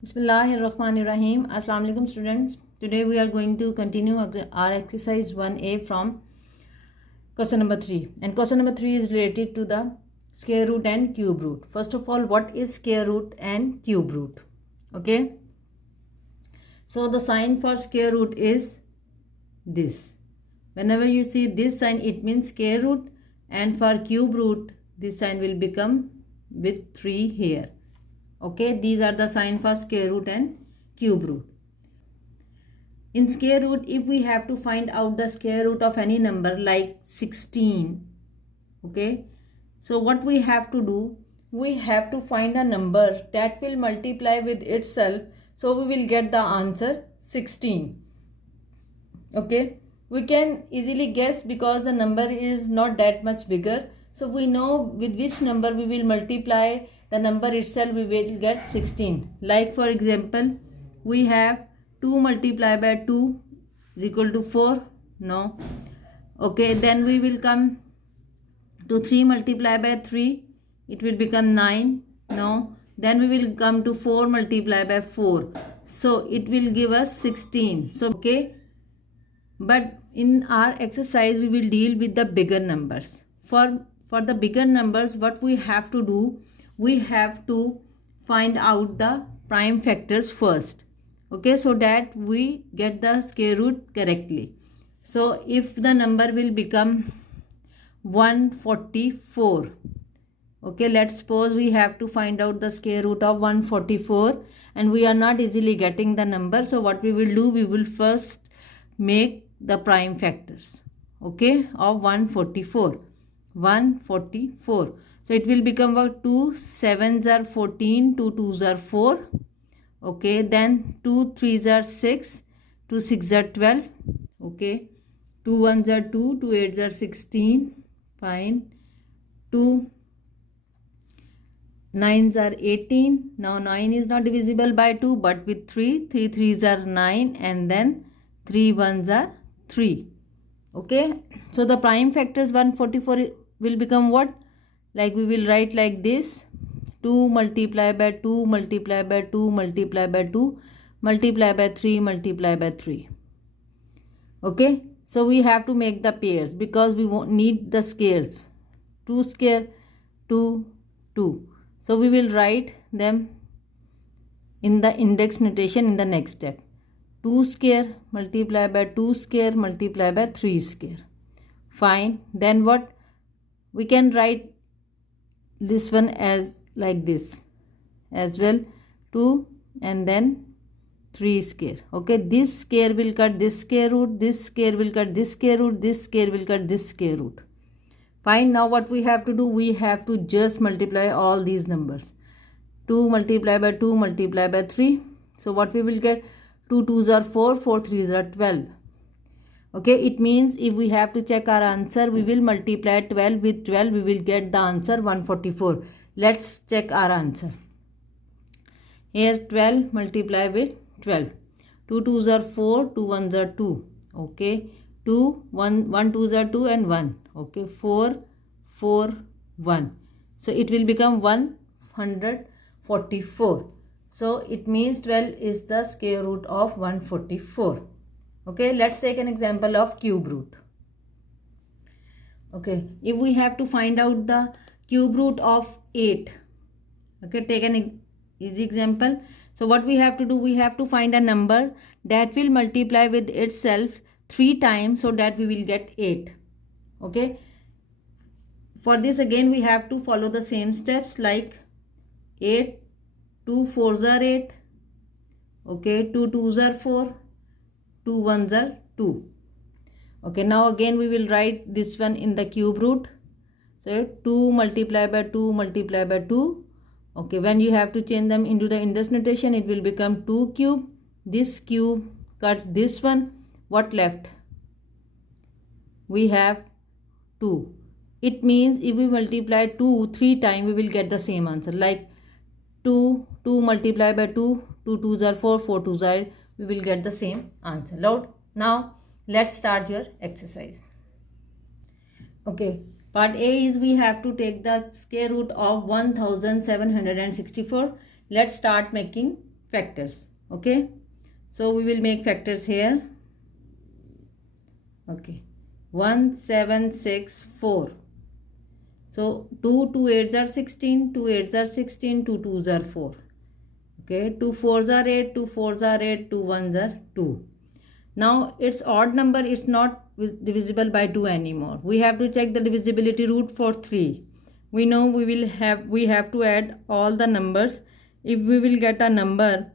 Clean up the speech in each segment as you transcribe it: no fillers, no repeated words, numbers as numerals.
Bismillahirrahmanirrahim. Assalamu alaikum students. Today we are going to continue our exercise 1A from question number 3. And question number 3 is related to the square root and cube root. First of all, what is square root and cube root? Okay. So the sign for square root is this. Whenever you see this sign, it means square root, and for cube root, this sign will become with 3 here. Okay, these are the sign for square root and cube root. In square root, if we have to find out the square root of any number like 16, okay, so what we have to do, we have to find a number that will multiply with itself, so we will get the answer 16. Okay, we can easily guess because the number is not that much bigger, so we know with which number we will multiply the number itself, we will get 16. Like for example, we have 2 multiplied by 2 is equal to 4. No. Okay, then we will come to 3 multiplied by 3. It will become 9. No. Then we will come to 4 multiplied by 4. So it will give us 16. So okay. But in our exercise, we will deal with the bigger numbers. For the bigger numbers, what we have to do, we have to find out the prime factors first, okay, so that we get the square root correctly. So if the number will become 144, okay, let's suppose we have to find out the square root of 144 and we are not easily getting the number. So what we will do, we will first make the prime factors, okay, of 144. So it will become about 2 7s are 14, 2 2s are 4. Okay, then 2 3s are 6, 2 6s are 12. Okay, 2 1s are 2, 2 8s are 16. Fine. 2 9s are 18. Now 9 is not divisible by 2, but with 3 3s are 9, and then 3 1s are 3. Okay, so the prime factors 144 will become what? Like we will write like this: 2 multiplied by 2 multiplied by 2 multiplied by 2 multiplied by 3 multiplied by 3. Okay, so we have to make the pairs because we won't need the squares. 2 square 2 2. So we will write them in the index notation in the next step. 2 square multiplied by 2 square multiplied by 3 square. Fine. Then what? We can write this one as like this as well, 2 and then 3 square. Okay, this square will cut this square root, this square will cut this square root, this square will cut this square root. Fine. Now what we have to do, we have to just multiply all these numbers. 2 multiplied by 2 multiplied by 3. So what we will get? 2 2s are 4, 4 3s are 12. Okay, it means if we have to check our answer, we will multiply 12 with 12, we will get the answer 144. Let's check our answer. Here 12 multiply with 12. 2 2s are 4, 2 1s are 2. Okay, 2 1 2s are 2 and 1. Okay, 4 4 1. So it will become 144. So it means 12 is the square root of 144. Okay, let's take an example of cube root. Okay, if we have to find out the cube root of 8, okay, take an easy example. So what we have to do, we have to find a number that will multiply with itself 3 times so that we will get 8. Okay, for this again we have to follow the same steps like 8, 2 4s are 8. Okay, 2 2s are 4. 2 1s are 2. Okay, now again we will write this one in the cube root. So 2 multiplied by 2 multiplied by 2. Okay, when you have to change them into the index notation, it will become 2 cube. This cube cut this one. What left? We have 2. It means if we multiply 2 3 times, we will get the same answer. Like 2 multiplied by 2, 2 2s are 4, 4 2s are 8. We will get the same answer. Now let's start your exercise. Okay, part A is we have to take the square root of 1764. Let's start making factors. Okay, so we will make factors here. Okay, 1764. So 2 8s are 16, 2 8s are 16, 2 2s are 4. Okay, 2 4s are 8, 2 4s are 8, 2 1s are 2. Now it's odd number, it's not divisible by 2 anymore. We have to check the divisibility root for 3. We know we have to add all the numbers. If we will get a number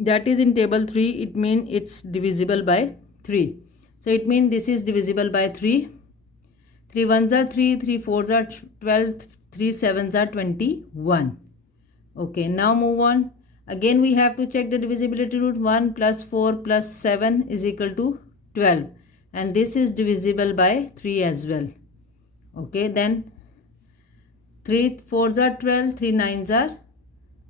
that is in table 3, it means it's divisible by 3. So it means this is divisible by 3. 3 1s are 3, 3 4s are 12, 3 7s are 21. Okay, now move on. Again we have to check the divisibility root. 1 plus 4 plus 7 is equal to 12. And this is divisible by 3 as well. Okay, then 3 4s are 12, 3 9s are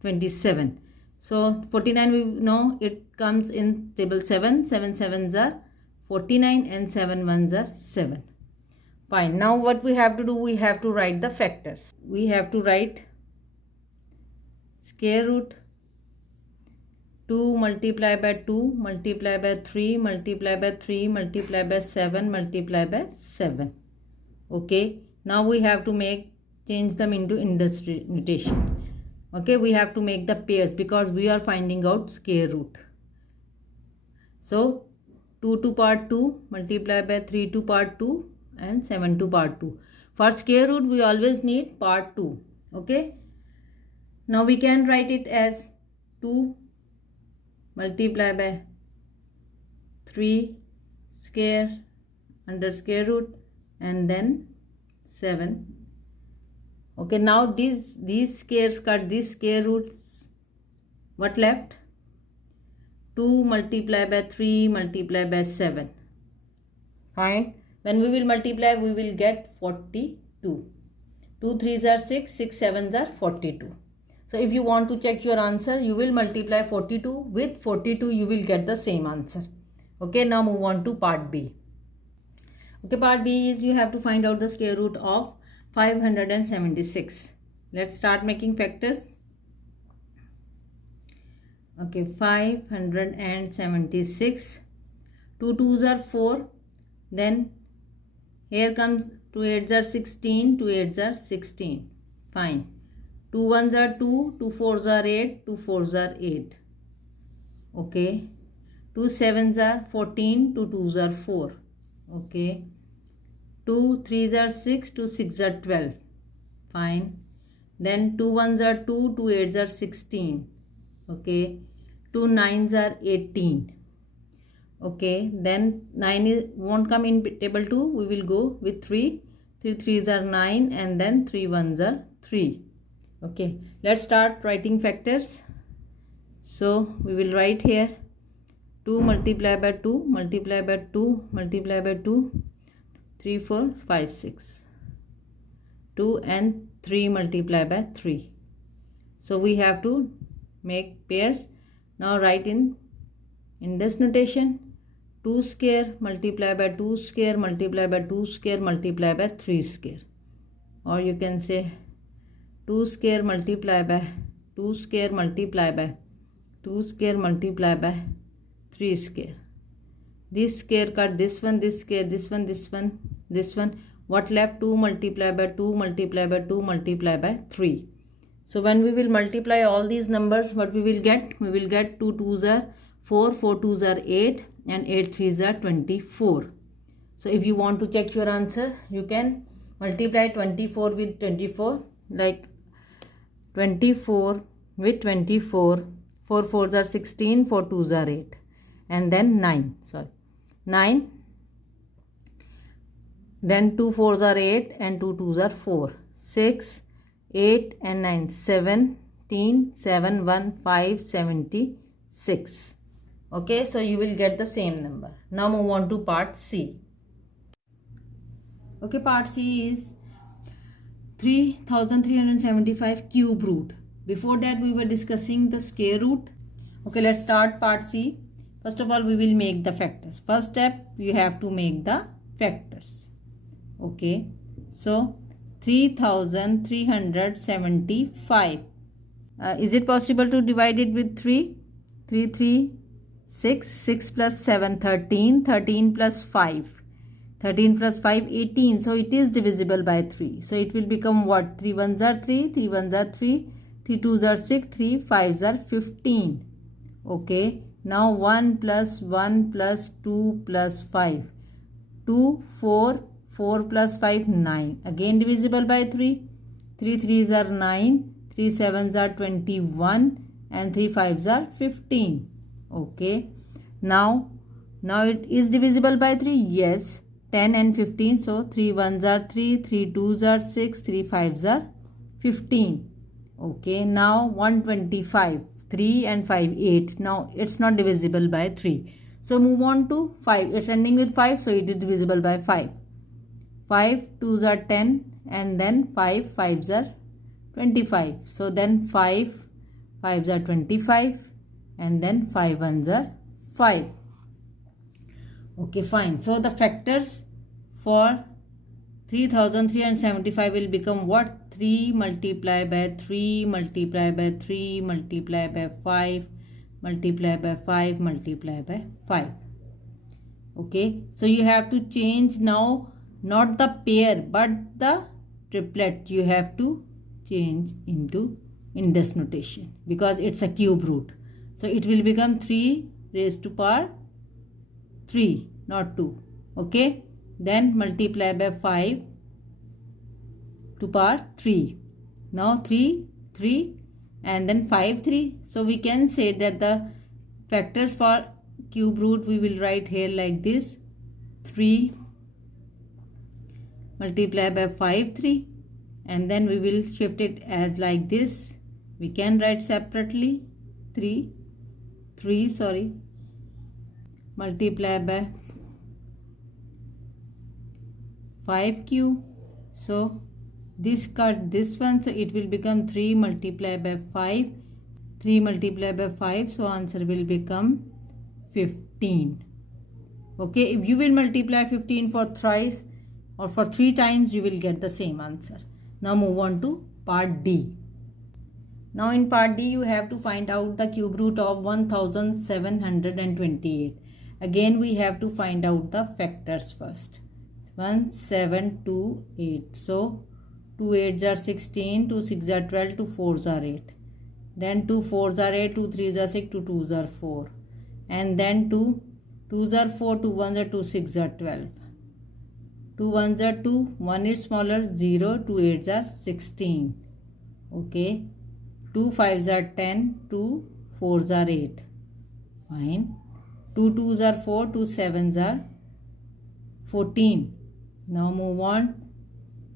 27. So 49 we know it comes in table 7. 7 7s are 49 and 7 1s are 7. Fine. Now what we have to do, we have to write the factors. We have to write square root 2 multiplied by 2 multiplied by 3 multiplied by 3 multiplied by 7 multiplied by 7. Okay. Now we have to change them into industry notation. Okay. We have to make the pairs because we are finding out square root. So 2 to part 2 multiplied by 3 to part 2 and 7 to part 2. For square root we always need part 2. Okay. Now we can write it as 2 multiplied by 3 square under square root and then 7. Okay, now these squares cut these square roots. What left? 2 multiplied by 3 multiplied by 7. Fine. When we will multiply, we will get 42. 2 3s are 6, 6 7s are 42. So if you want to check your answer, you will multiply 42 with 42, you will get the same answer. Okay, now move on to part B. Okay, part B is you have to find out the square root of 576. Let's start making factors. Okay, 576. 2 2s are 4. Then here comes 2 8s are 16, 2 8s are 16. Fine. 2 1s are 2, 2 4s are 8, 2 4s are 8. Okay. 2 7s are 14, 2 2s are 4. Okay. 2 3s are 6, 2 6s are 12. Fine. Then 2 1s are 2, 2 8s are 16. Okay. 2 9s are 18. Okay. Then 9 won't come in table 2. We will go with 3. 3 3s are 9 and then 3 1s are 3. Okay. Let's start writing factors. So we will write here 2 multiplied by 2 multiplied by 2 multiplied by 2 3 4 5 6. 2 and 3 multiplied by 3. So we have to make pairs. Now write in this notation 2 square multiplied by 2 square multiplied by 2 square multiplied by 3 square. Or you can say 2 square multiplied by 2 square multiplied by 2 square multiplied by 3 square. This square cut this one, this square, this one, this one, this one. What left? 2 multiplied by 2 multiplied by 2 multiplied by 3. So when we will multiply all these numbers, what we will get? We will get 2 2s are 4, 4 2s are 8 and 8 3s are 24. So if you want to check your answer, you can multiply 24 with 24, like 24 with 24. 4 4s are 16, 4 2s are 8 and then 9. 9. Then 2 4s are 8 and 2 2s are 4. 6, 8 and 9, 17, 7, 1, 5, 76. Okay, so you will get the same number. Now move on to part C. Okay, part C is 3375 cube root. Before that we were discussing the square root. Okay, let's start part C. First of all, we will make the factors. First step, you have to make the factors. Okay, so 3375. Is it possible to divide it with 3? 3, 3, 6, 6 plus 7, 13, 13 plus 5, 13 plus 5, 18. So it is divisible by 3. So it will become what? 3 1s are 3, 3 1s are 3, 3 2s are 6, 3 5s are 15. Okay. Now 1 plus 1 plus 2 plus 5. 2, 4, 4 plus 5, 9. Again divisible by 3. 3 3s are 9, 3 7s are 21 and 3 5s are 15. Okay. Now it is divisible by 3. Yes. 10 and 15. So 3 1s are 3, 3 2s are 6, 3 5s are 15. Okay. Now 125. 3 and 5, 8. Now it's not divisible by 3. So move on to 5. It's ending with 5. So it is divisible by 5. 5 2s are 10 and then 5 5s are 25. So then 5 5s are 25 and then 5 1s are 5. Okay, fine. So the factors for 3375 will become what? 3 multiplied by 3 multiplied by 3 multiplied by 5 multiplied by 5 multiplied by 5. Okay, so you have to change now not the pair but the triplet. You have to change into in this notation because it's a cube root. So it will become 3 raised to power 3, not 2. Okay, then multiply by 5 to power 3. Now 3 3 and then 5 3. So we can say that the factors for cube root we will write here like this: 3 multiply by 5 3, and then we will shift it as like this. We can write separately 3 multiply by 5 cube. So this cut this one, so it will become 3 multiplied by 5. 3 multiplied by 5, so answer will become 15. Okay, if you will multiply 15 for thrice or for 3 times, you will get the same answer. Now move on to part D. Now in part D, you have to find out the cube root of 1728. Again, we have to find out the factors first. 1 7 2 8. So 2 8s are 16, 2 6s are 12, 2 4s are 8. Then 2 4s are 8, 2 3s are 6, 2 2s are 4. And then 2 2s are 4, 2 1s are 2, 6s are 12. 2 1s are 2, 1 is smaller, 0, 2 8s are 16. Okay. 2 5s are 10, 2 4s are 8. Fine. 2 2s are 4, 2 7s are 14. Now move on.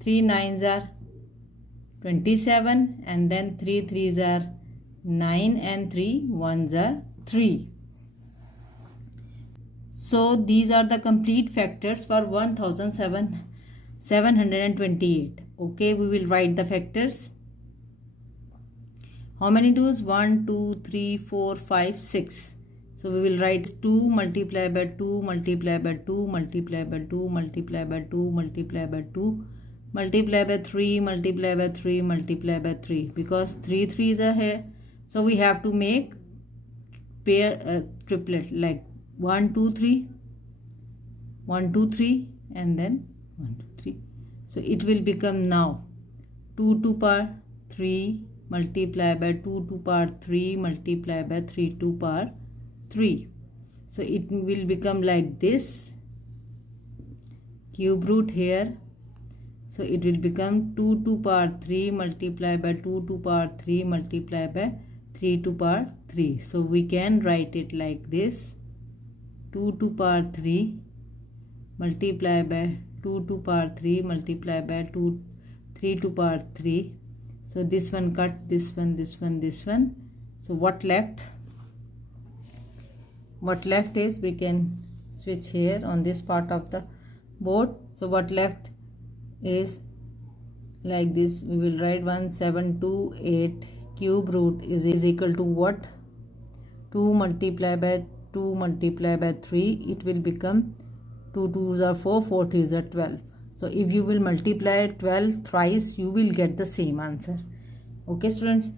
3 9s are 27 and then 3 3s are 9 and 3 1s are 3. So these are the complete factors for 1728. Okay, we will write the factors. How many 2's? 1, 2, 3, 4, 5, 6. So we will write 2 multiplied by 2 multiplied by 2 multiplied by 2 multiplied by 2 multiplied by 2 multiplied by 3 multiplied by 3 multiplied by 3, because 3 3s are here. So we have to make pair triplet like 1 2 3 1 2 3 and then 1 2 3. So it will become now 2 to power 3 multiplied by 2 to power 3 multiplied by 3 to power 3. So it will become like this cube root here. So it will become 2 to power 3 multiplied by 2 to power 3 multiplied by 3 to power 3. So we can write it like this: 2 to power 3 multiplied by 2 to power 3 multiplied by 3 to power 3. So this one cut, this one, this one, this one. So what left? What left is, we can switch here on this part of the board. So what left is like this. We will write 1728 cube root is equal to what? 2 multiplied by 2 multiplied by 3. It will become 2 2s are 4, 4 3s are 12. So if you will multiply 12 thrice, you will get the same answer. Okay students,